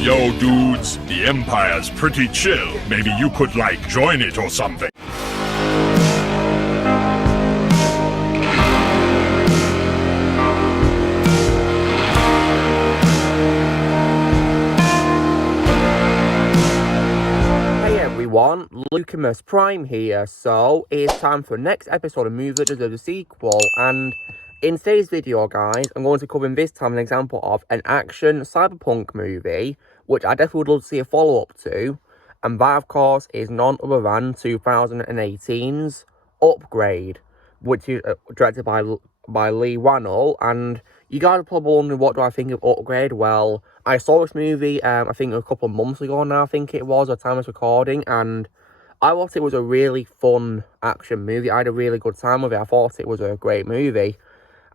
Yo, dudes, the Empire's pretty chill. Maybe you could, join it or something. Hey everyone, Lucamus Prime here. So, it's time for the next episode of Movie That Deserves a Sequel, and in today's video, guys, I'm going to cover this time an example of an action cyberpunk movie, which I definitely would love to see a follow-up to, and that, of course, is none other than 2018's Upgrade, which is directed by Leigh Whannell, and you guys are probably wondering, what do I think of Upgrade? Well, I saw this movie, I think a couple of months ago now, I think it was, at the time I was recording, and I thought it was a really fun action movie. I had a really good time with it. I thought it was a great movie.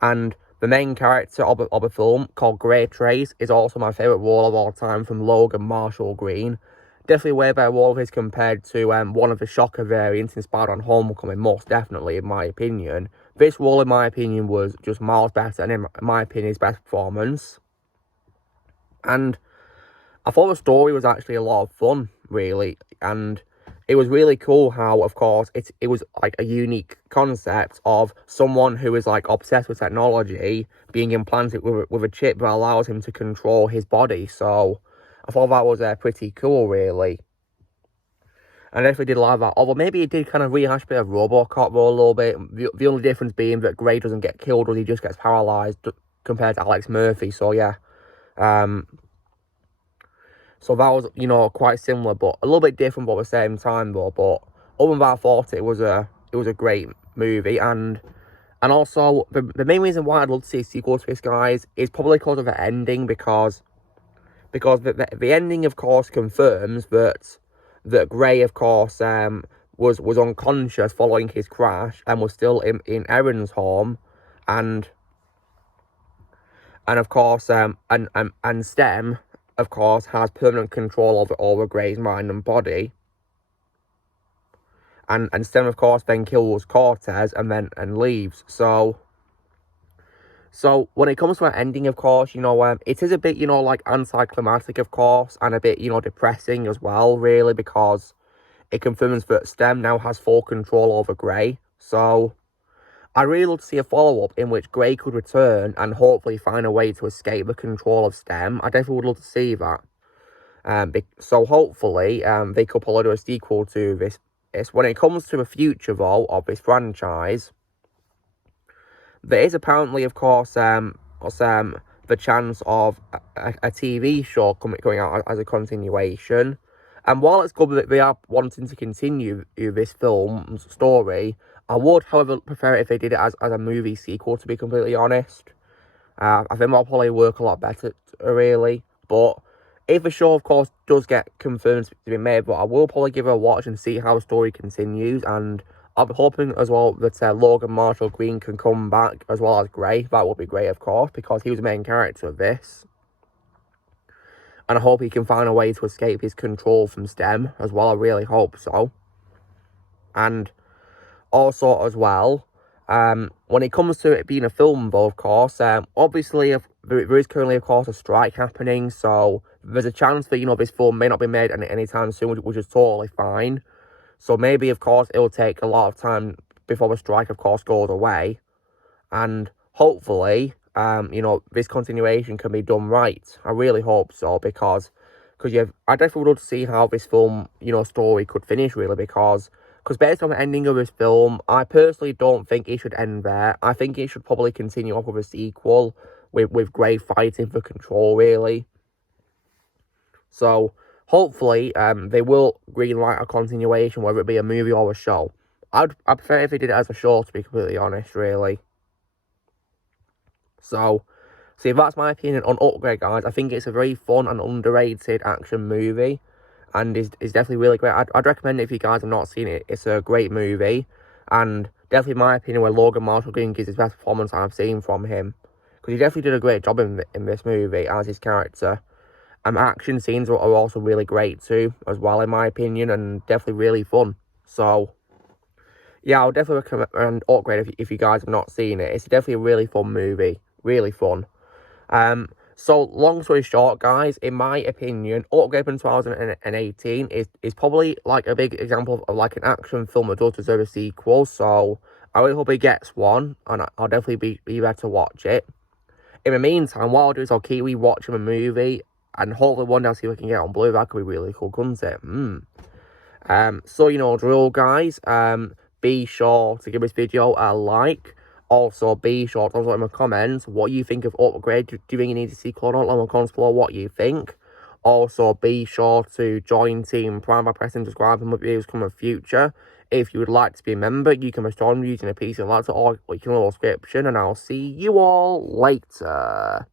And the main character of the film, called Gray Trace, is also my favourite role of all time from Logan Marshall Green. Definitely way better role of his compared to one of the Shocker variants in Spider-Man Homecoming, most definitely, in my opinion. This role, in my opinion, was just miles better, and in my opinion, his best performance. And I thought the story was actually a lot of fun, really, and it was really cool how, of course, it was a unique concept of someone who is obsessed with technology being implanted with a chip that allows him to control his body. So I thought that was pretty cool, really. And I definitely did like that. Although maybe it did kind of rehash a bit of RoboCop role a little bit. The only difference being that Gray doesn't get killed, or he just gets paralyzed compared to Alex Murphy. So yeah. So that was, quite similar, but a little bit different, but at the same time, though. But other than that, I thought it was a great movie, and also the main reason why I'd love to see a sequel to this, guys, is probably because of the ending, because the ending, of course, confirms that Gray, of course, was unconscious following his crash and was still in Erin's home, and of course, and STEM, of course, has permanent control over Gray's mind and body. And STEM, of course, then kills Cortez and leaves. So when it comes to an ending, of course, it is a bit, anticlimactic, of course, and a bit, depressing as well, really, because it confirms that STEM now has full control over Gray. So I'd really love to see a follow-up in which Gray could return and hopefully find a way to escape the control of STEM. I definitely would love to see that. So hopefully, they could probably do a sequel to this. When it comes to the future, though, of this franchise, there is apparently, of course, the chance of a TV show coming out as a continuation. And while it's good that they are wanting to continue this film's story, I would, however, prefer it if they did it as a movie sequel, to be completely honest. I think that'll probably work a lot better, really. But if the show, of course, does get confirmed to be made, but I will probably give it a watch and see how the story continues. And I'll be hoping as well that Logan Marshall Green can come back as well as Gray. That would be great, of course, because he was the main character of this. And I hope he can find a way to escape his control from STEM as well. I really hope so. And also, as well, when it comes to it being a film, though, of course, obviously, there is currently, of course, a strike happening, so there's a chance that, this film may not be made anytime soon, which is totally fine. So maybe, of course, it'll take a lot of time before the strike, of course, goes away. And hopefully, this continuation can be done right. I really hope so, because I definitely would love to see how this film, story could finish, really, because based on the ending of this film, I personally don't think it should end there. I think it should probably continue off with a sequel with Gray fighting for control, really. So hopefully, they will greenlight a continuation, whether it be a movie or a show. I'd prefer if they did it as a show, to be completely honest, really. So that's my opinion on Upgrade, guys. I think it's a very fun and underrated action movie, and is definitely really great. I'd recommend it if you guys have not seen it. It's a great movie, and definitely, in my opinion, where Logan Marshall Green gives his best performance I've seen from him, because he definitely did a great job in this movie as his character. Action scenes are also really great too, as well, in my opinion, and definitely really fun. So yeah, I'll definitely recommend Upgrade if you guys have not seen it. It's definitely a really fun movie, really fun. So, long story short, guys, in my opinion, Upgrade from 2018 is probably like a big example of like an action film that does deserve a sequel. So, I really hope it gets one, and I'll definitely be there to watch it. In the meantime, what I'll do is I'll keep rewatching the movie, and hopefully one day I'll see if I can get it on Blu-ray. That could be really cool, couldn't it? So, you know, drill, guys. Be sure to give this video a like. Also, be sure to let me in the comments what you think of Upgrade. Do you think you need a sequel or not? Let me comment below what you think. Also, be sure to join Team Prime by pressing subscribe and more videos come in the future. If you would like to be a member, you can restore them using a PC or laptop or you can subscription. And I'll see you all later.